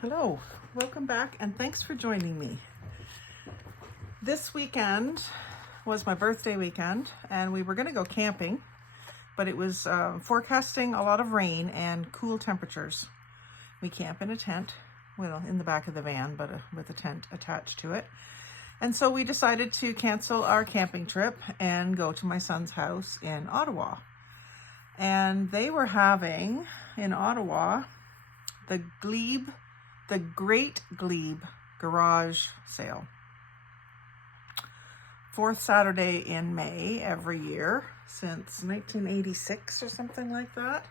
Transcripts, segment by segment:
Hello, welcome back, and thanks for joining me. This weekend was my birthday weekend, and we were going to go camping, but it was forecasting a lot of rain and cool temperatures. We camp in a tent, well, in the back of the van, but with a tent attached to it. And so we decided to cancel our camping trip and go to my son's house in Ottawa. And they were having, in Ottawa, the Great Glebe Garage Sale. Fourth Saturday in May every year since 1986 or something like that.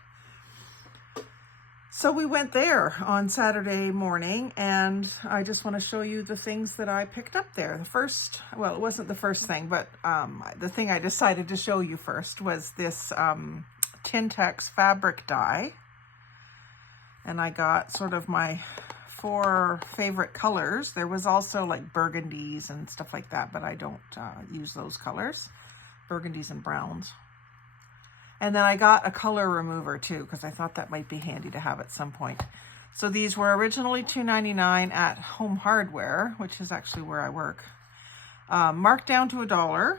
So we went there on Saturday morning, and I just want to show you the things that I picked up there. The first, well, it wasn't the first thing, but the thing I decided to show you first was this Tintex fabric dye. And I got sort of my 4 favorite colors. There was also like burgundies and stuff like that, but I don't use those colors. Burgundies and browns. And then I got a color remover too, because I thought that might be handy to have at some point. So these were originally $2.99 at Home Hardware, which is actually where I work. Marked down to $1,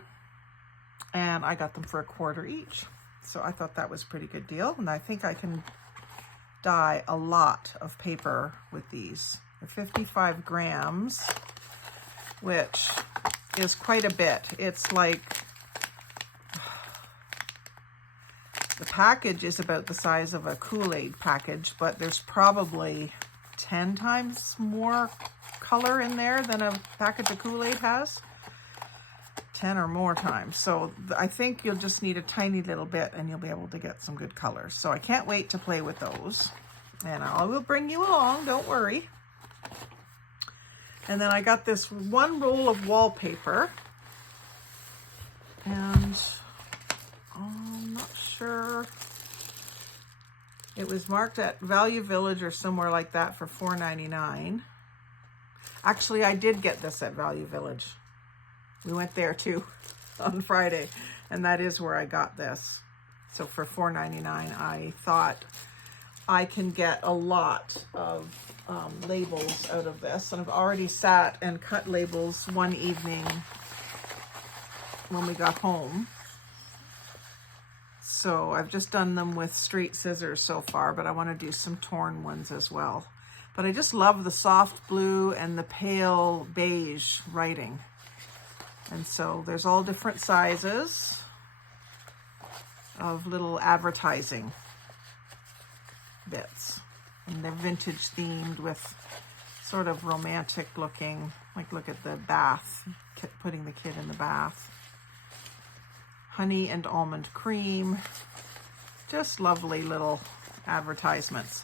and I got them for $1 each. So I thought that was a pretty good deal, and I think I can dye a lot of paper with these. They're 55 grams, which is quite a bit. It's like, the package is about the size of a Kool-Aid package, but there's probably 10 times more color in there than a package of Kool-Aid has. 10 or more times. So I think you'll just need a tiny little bit and you'll be able to get some good colors. So I can't wait to play with those. And I will bring you along, don't worry. And then I got this 1 roll of wallpaper. And I'm not sure. It was marked at Value Village or somewhere like that for $4.99. Actually, I did get this at Value Village. We went there too on Friday, and that is where I got this. So for $4.99, I thought I can get a lot of labels out of this. And I've already sat and cut labels one evening when we got home. So I've just done them with straight scissors so far, but I want to do some torn ones as well. But I just love the soft blue and the pale beige writing. And so there's all different sizes of little advertising bits. And they're vintage themed with sort of romantic looking, like look at the bath, putting the kid in the bath. Honey and almond cream. Just lovely little advertisements.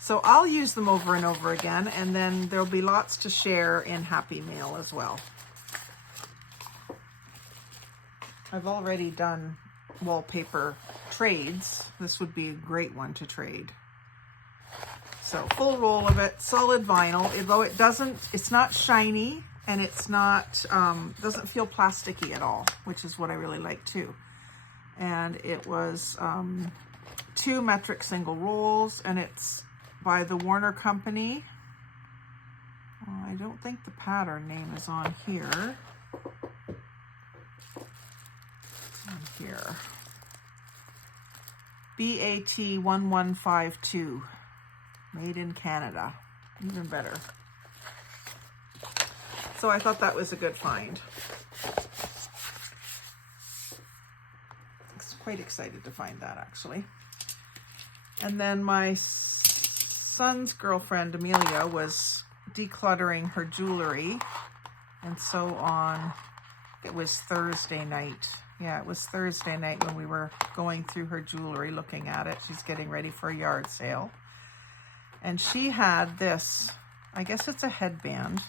So I'll use them over and over again, and then there'll be lots to share in Happy Mail as well. I've already done wallpaper trades. This would be a great one to trade. So full roll of it, solid vinyl, although it's not shiny, and it's not, doesn't feel plasticky at all, which is what I really like too. And it was 2 metric single rolls, and it's by the Warner Company. I don't think the pattern name is on here. Here. BAT1152, made in Canada, even better. So I thought that was a good find. I'm quite excited to find that actually. And then my son's girlfriend, Amelia, was decluttering her jewelry. And so it was Thursday night. Yeah, it was Thursday night when we were going through her jewelry, looking at it. She's getting ready for a yard sale. And she had this, I guess it's a headband.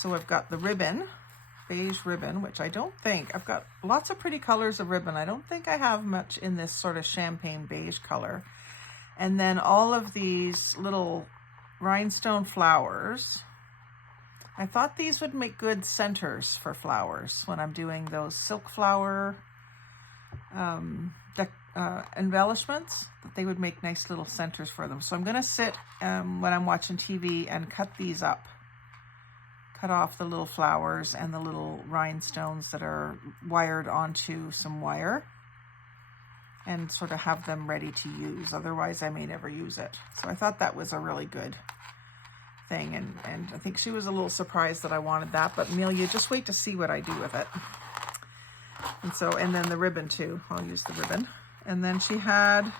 So I've got the ribbon, beige ribbon, which I don't think, I've got lots of pretty colors of ribbon. I don't think I have much in this sort of champagne beige color. And then all of these little rhinestone flowers. I thought these would make good centers for flowers when I'm doing those silk flower embellishments, that they would make nice little centers for them. So I'm going to sit when I'm watching TV and cut these up. Cut off the little flowers and the little rhinestones that are wired onto some wire, and sort of have them ready to use. Otherwise, I may never use it. So I thought that was a really good thing. And I think she was a little surprised that I wanted that. But Amelia, just wait to see what I do with it. And then the ribbon too. I'll use the ribbon. And then she had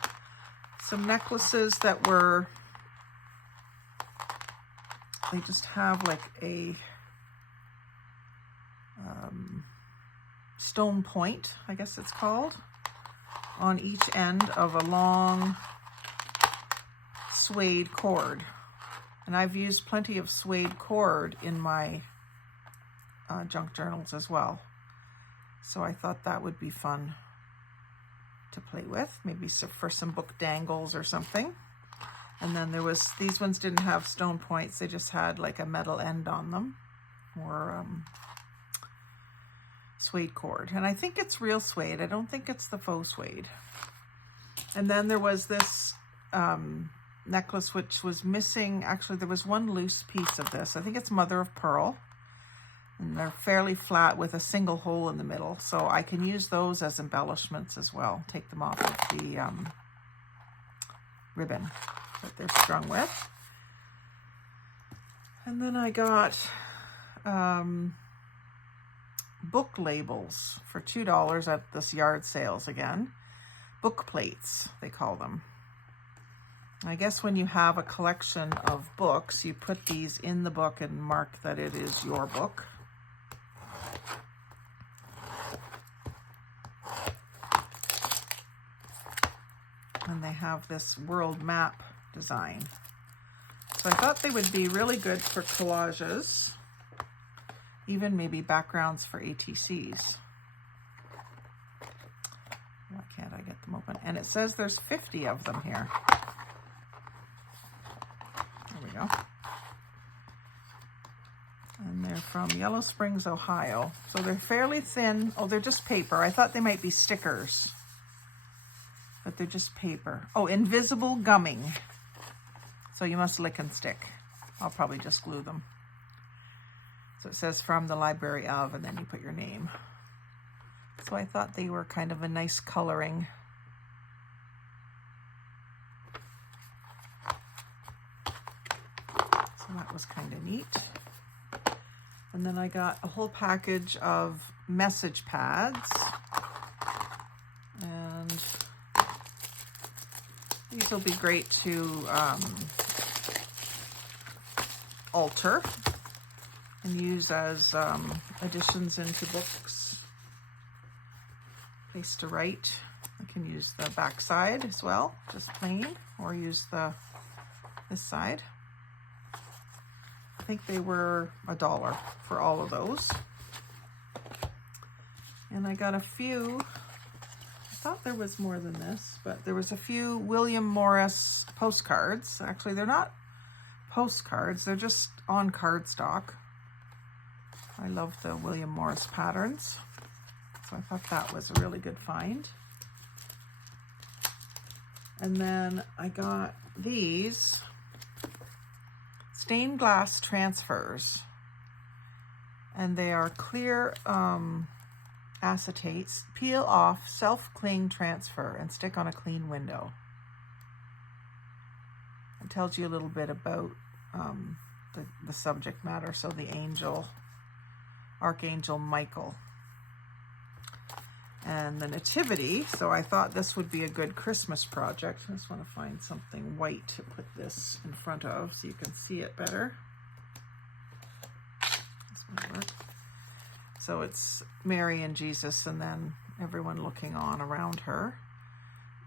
some necklaces that were, they just have like a stone point, I guess it's called, on each end of a long suede cord. And I've used plenty of suede cord in my junk journals as well. So I thought that would be fun to play with, maybe for some book dangles or something. And then these ones didn't have stone points, they just had like a metal end on them, or suede cord. And I think it's real suede, I don't think it's the faux suede. And then there was this necklace which was missing, actually there was one loose piece of this. I think it's mother of pearl. And they're fairly flat with a single hole in the middle. So I can use those as embellishments as well. Take them off of the ribbon that they're strung with. And then I got book labels for $2 at this yard sales again. Book plates, they call them. I guess when you have a collection of books, you put these in the book and mark that it is your book. And they have this world map design. So I thought they would be really good for collages, even maybe backgrounds for ATCs. Why can't I get them open? And it says there's 50 of them here. There we go. And they're from Yellow Springs, Ohio. So they're fairly thin. Oh, they're just paper. I thought they might be stickers, but they're just paper. Oh, invisible gumming. So you must lick and stick. I'll probably just glue them. So it says from the library of, and then you put your name. So I thought they were kind of a nice coloring. So that was kind of neat. And then I got a whole package of message pads. And these will be great to alter and use as additions into books. Place to write. I can use the back side as well, just plain, or use this side. I think they were $1 for all of those. And I got a few, I thought there was more than this, but there was a few William Morris postcards. Actually, they're not postcards, they're just on cardstock. I love the William Morris patterns. So I thought that was a really good find. And then I got these stained glass transfers, and they are clear acetates, peel off, self-cling transfer, and stick on a clean window. It tells you a little bit about the subject matter. So the angel, Archangel Michael, and the Nativity. So I thought this would be a good Christmas project. I just want to find something white to put this in front of so you can see it better. This might work. So it's Mary and Jesus, and then everyone looking on around her.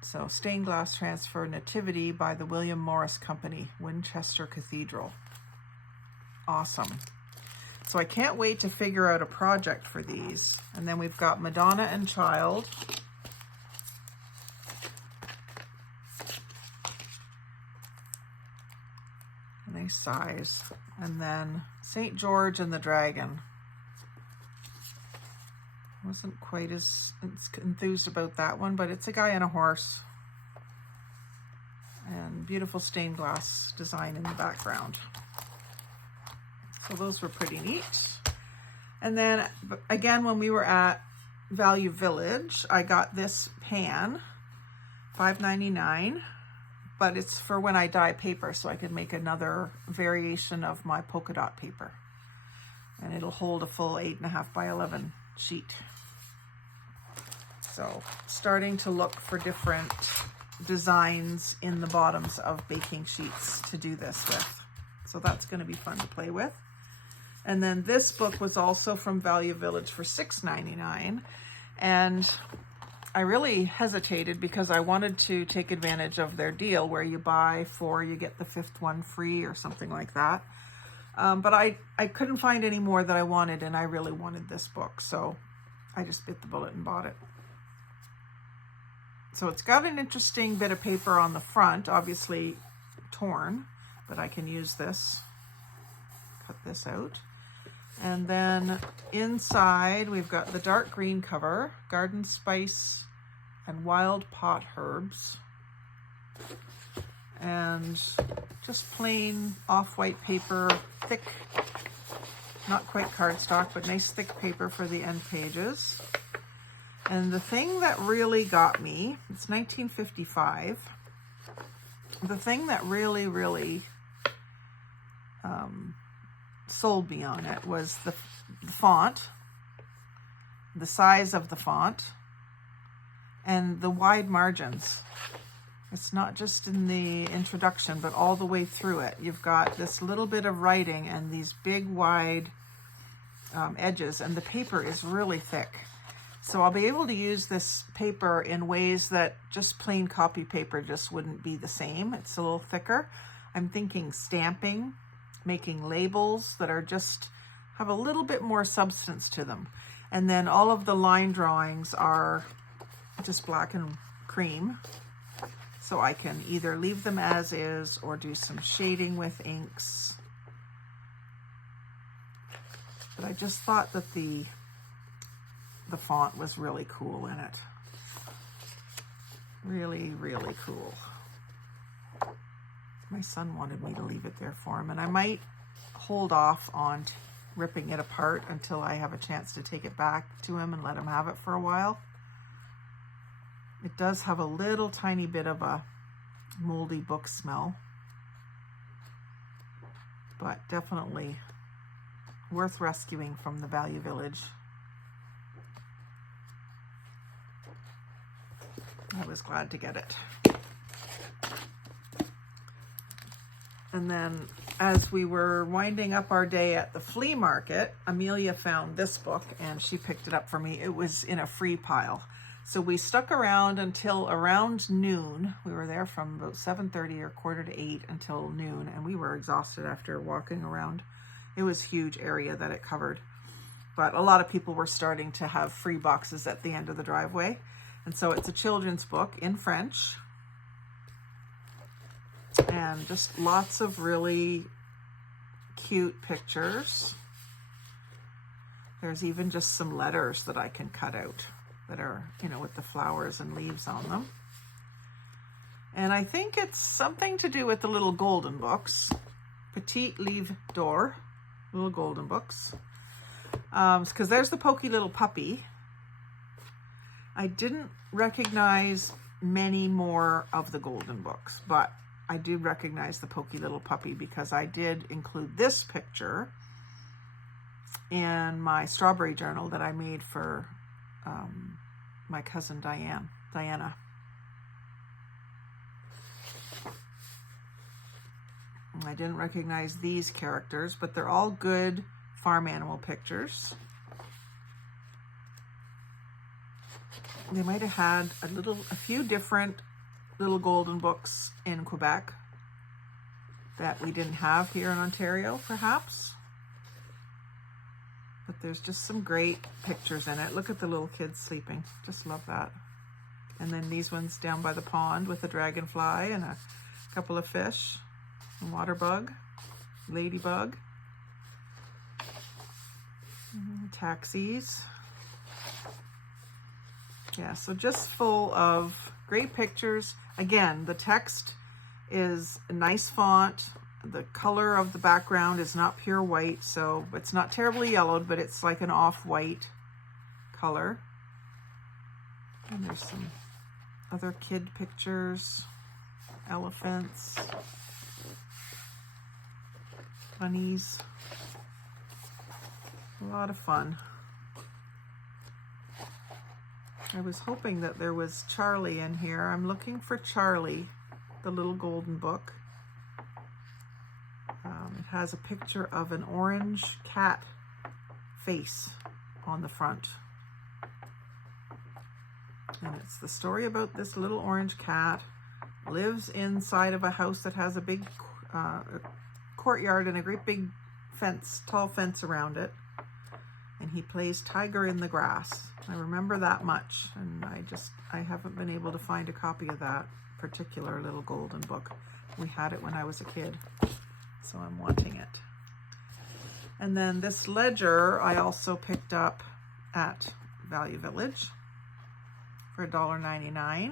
So stained glass transfer, Nativity by the William Morris Company, Winchester Cathedral. Awesome. So I can't wait to figure out a project for these. And then we've got Madonna and Child. Nice size. And then St. George and the Dragon. Wasn't quite as enthused about that one, but it's a guy on a horse. And beautiful stained glass design in the background. So those were pretty neat. And then again, when we were at Value Village, I got this pan, $5.99, but it's for when I dye paper, so I could make another variation of my polka dot paper. And it'll hold a full 8.5 by 11 sheet. So starting to look for different designs in the bottoms of baking sheets to do this with. So that's going to be fun to play with. And then this book was also from Value Village for $6.99. And I really hesitated because I wanted to take advantage of their deal where you buy 4, you get the 5th one free or something like that. But I couldn't find any more that I wanted, and I really wanted this book. So I just bit the bullet and bought it. So it's got an interesting bit of paper on the front, obviously torn, but I can use this, cut this out. And then inside we've got the dark green cover, garden spice and wild pot herbs. And just plain off-white paper, thick, not quite cardstock, but nice thick paper for the end pages. And the thing that really got me, it's 1955. The thing that really sold me on it was the font, the size of the font, and the wide margins. It's not just in the introduction, but all the way through it. You've got this little bit of writing and these big wide edges, and the paper is really thick. So I'll be able to use this paper in ways that just plain copy paper just wouldn't be the same. It's a little thicker. I'm thinking stamping, making labels that are just have a little bit more substance to them. And then all of the line drawings are just black and cream. So I can either leave them as is or do some shading with inks. But I just thought that the font was really cool in it. Really cool. My son wanted me to leave it there for him, and I might hold off on ripping it apart until I have a chance to take it back to him and let him have it for a while. It does have a little tiny bit of a moldy book smell, but definitely worth rescuing from the Value Village. I was glad to get it. And then as we were winding up our day at the flea market, Amelia found this book and she picked it up for me. It was in a free pile. So we stuck around until around noon. We were there from about 7:30 or 7:45 until noon, and we were exhausted after walking around. It was a huge area that it covered. But a lot of people were starting to have free boxes at the end of the driveway. And so it's a children's book in French. And just lots of really cute pictures. There's even just some letters that I can cut out that are, you know, with the flowers and leaves on them. And I think it's something to do with the little golden books. Petite Livre d'Or, little golden books. Because there's the Pokey Little Puppy. I didn't recognize many more of the golden books, but I do recognize the Pokey Little Puppy because I did include this picture in my strawberry journal that I made for my cousin Diana. I didn't recognize these characters, but they're all good farm animal pictures. They might have had a few different little golden books in Quebec that we didn't have here in Ontario, perhaps. But there's just some great pictures in it. Look at the little kids sleeping. Just love that. And then these ones down by the pond with a dragonfly and a couple of fish, a water bug, ladybug, taxis. Yeah, so just full of great pictures. Again, the text is a nice font. The color of the background is not pure white, so it's not terribly yellowed, but it's like an off-white color. And there's some other kid pictures, elephants, bunnies. A lot of fun. I was hoping that there was Charlie in here. I'm looking for Charlie, the little golden book. It has a picture of an orange cat face on the front. And it's the story about this little orange cat, lives inside of a house that has a big courtyard and a great big fence, tall fence around it. And he plays tiger in the grass. I remember that much, and I haven't been able to find a copy of that particular little golden book. We had it when I was a kid, so I'm wanting it. And then this ledger I also picked up at Value Village for $1.99.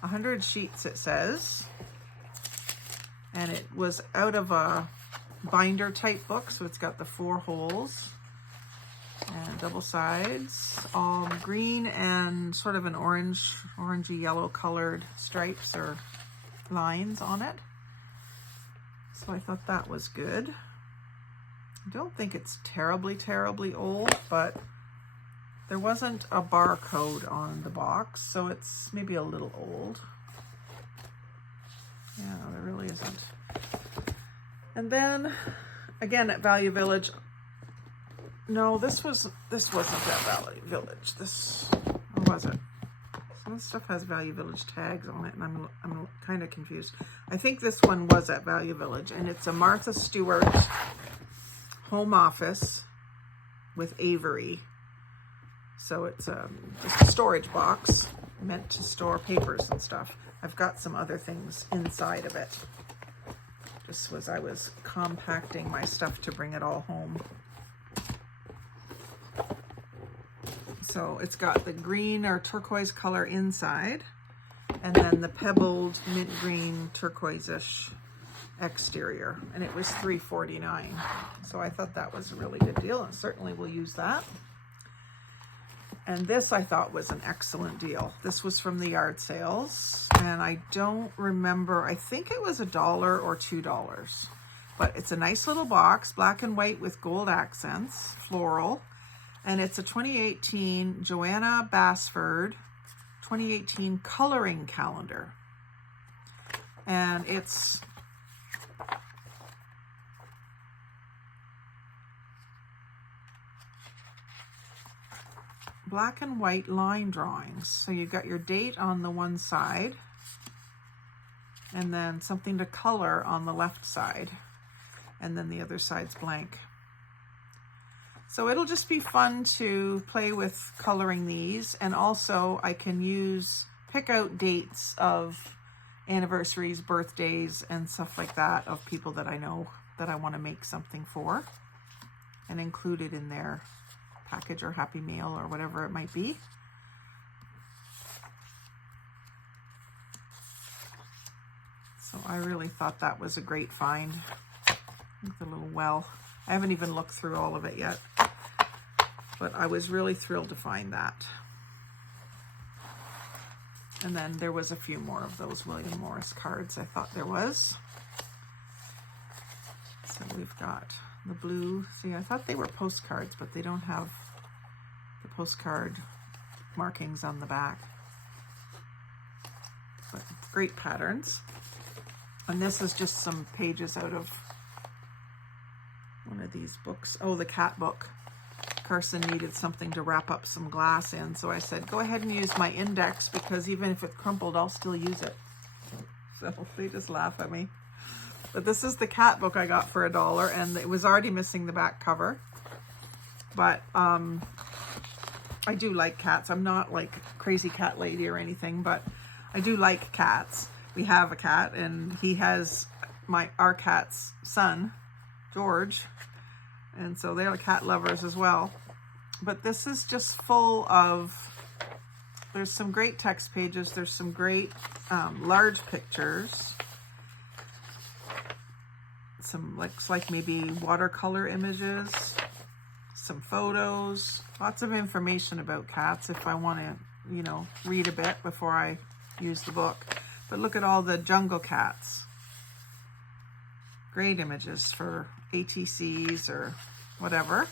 100 sheets it says, and it was out of a binder type book, so it's got the 4 holes and double sides, all green and sort of an orangey yellow colored stripes or lines on it. So I thought that was good. I don't think it's terribly old, but there wasn't a barcode on the box, so it's maybe a little old. Yeah, there really isn't. And then again at Value Village, no, this wasn't at Value Village. Or was it? Some stuff has Value Village tags on it, and I'm kind of confused. I think this one was at Value Village, and it's a Martha Stewart home office with Avery. So it's just a storage box meant to store papers and stuff. I've got some other things inside of it. Just as I was compacting my stuff to bring it all home. So it's got the green or turquoise color inside, and then the pebbled mint green turquoise-ish exterior, and it was $3.49. So I thought that was a really good deal, and certainly will use that. And this I thought was an excellent deal. This was from the yard sales, and I don't remember, I think it was $1 or $2, but it's a nice little box, black and white with gold accents, floral. And it's a 2018 Joanna Basford 2018 coloring calendar. And it's black and white line drawings. So you've got your date on the one side, and then something to color on the left side, and then the other side's blank. So it'll just be fun to play with coloring these, and also I can pick out dates of anniversaries, birthdays, and stuff like that of people that I know that I want to make something for, and include it in their package or Happy Meal or whatever it might be. So I really thought that was a great find. The little well. I haven't even looked through all of it yet, but I was really thrilled to find that. And then there was a few more of those William Morris cards I thought there was. So we've got the blue. See, I thought they were postcards, but they don't have the postcard markings on the back. But great patterns. And this is just some pages out of one of these books. Oh, the cat book. Carson needed something to wrap up some glass in, so I said, go ahead and use my index, because even if it's crumpled, I'll still use it. So they just laugh at me. But this is the cat book I got for $1, and it was already missing the back cover. But I do like cats. I'm not like a crazy cat lady or anything, but I do like cats. We have a cat, and he has our cat's son, George, and so they're cat lovers as well. But this is just full of there's some great text pages. There's some great large pictures. Some looks like maybe watercolor images, some photos, lots of information about cats if I want to, you know, read a bit before I use the book. But look at all the jungle cats. Great images for ATCs or whatever.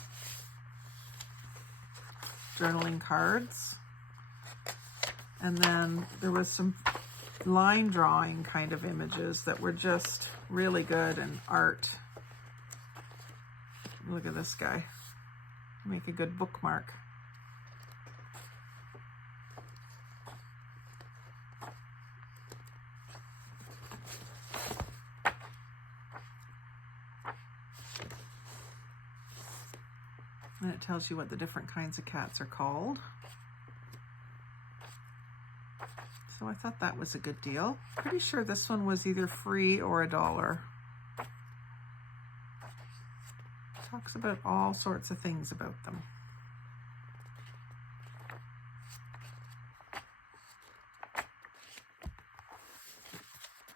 Journaling cards. And then there was some line drawing kind of images that were just really good, and art. Look at this guy. Make a good bookmark. And it tells you what the different kinds of cats are called. So I thought that was a good deal. Pretty sure this one was either free or $1. Talks about all sorts of things about them.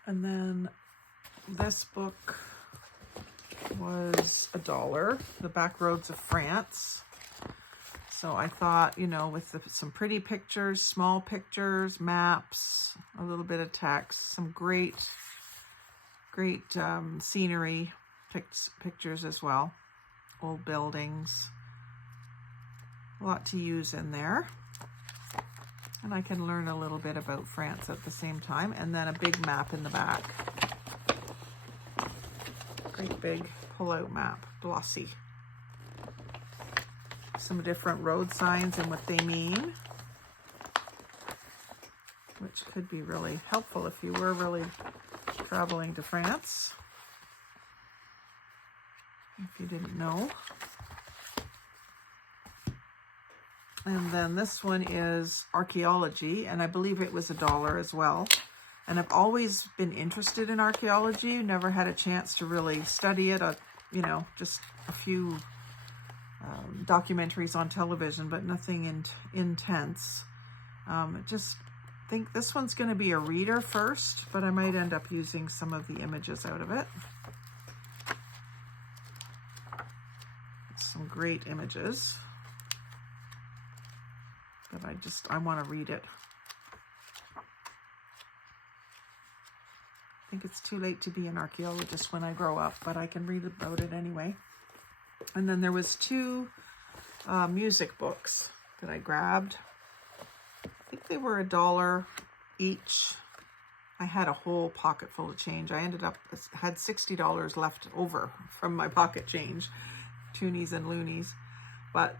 And then this book was $1, The Back Roads of France. So I thought, you know, with some pretty pictures, small pictures, maps, a little bit of text, some great scenery pictures as well, old buildings, a lot to use in there. And I can learn a little bit about France at the same time. And then a big map in the back. Great big pull-out map, glossy. Some different road signs and what they mean, which could be really helpful if you were really traveling to France, if you didn't know. And then this one is archaeology, and I believe it was $1 as well. And I've always been interested in archaeology, never had a chance to really study it, you know, just a few documentaries on television, but nothing intense. Just think this one's going to be a reader first, but I might end up using some of the images out of it. Some great images, but I want to read it. I think it's too late to be an archaeologist when I grow up, but I can read about it anyway. And then there was 2 music books that I grabbed. I think they were $1 each. I had a whole pocket full of change. I had $60 left over from my pocket change, toonies and loonies. But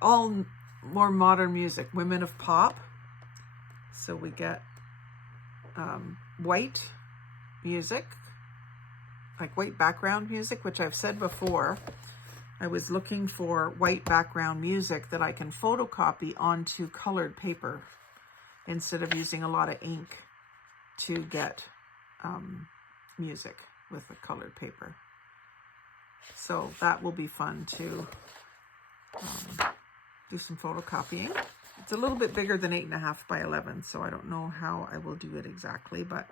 all more modern music, women of pop. So we get white music, like white background music, which I've said before. I was looking for white background music that I can photocopy onto colored paper instead of using a lot of ink to get music with the colored paper. So that will be fun to do some photocopying. It's a little bit bigger than 8.5 by 11, so I don't know how I will do it exactly, but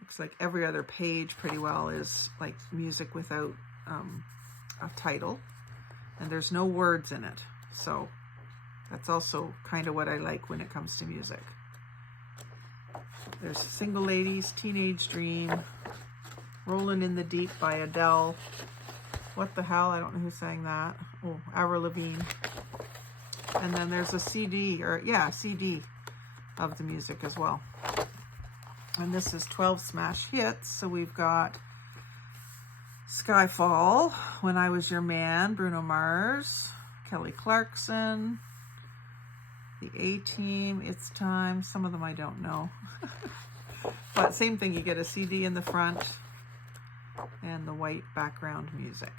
looks like every other page pretty well is like music without a title, and there's no words in it. So that's also kind of what I like when it comes to music. There's Single Ladies, Teenage Dream, Rollin' in the Deep by Adele. What the hell? I don't know who sang that. Oh, Avril Lavigne. And then there's a CD of the music as well. And this is 12 smash hits. So we've got Skyfall, When I Was Your Man, Bruno Mars, Kelly Clarkson, The A-Team, It's Time. Some of them I don't know. But same thing, you get a CD in the front and the white background music.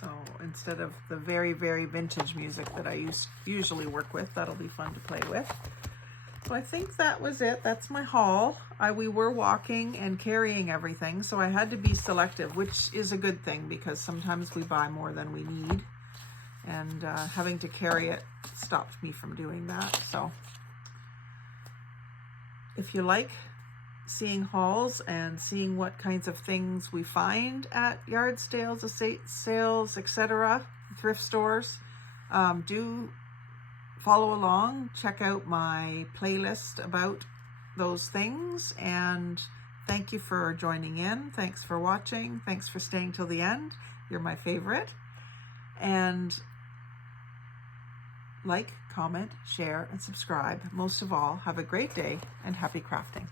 So instead of the very, very vintage music that I usually work with, that'll be fun to play with. So I think that was it. That's my haul. We were walking and carrying everything, so I had to be selective, which is a good thing because sometimes we buy more than we need, and having to carry it stopped me from doing that. So if you like seeing hauls and seeing what kinds of things we find at yard sales, estate sales, etc., thrift stores, do follow along, check out my playlist about those things, and thank you for joining in. Thanks for watching. Thanks for staying till the end. You're my favorite. And like, comment, share, and subscribe. Most of all, have a great day and happy crafting.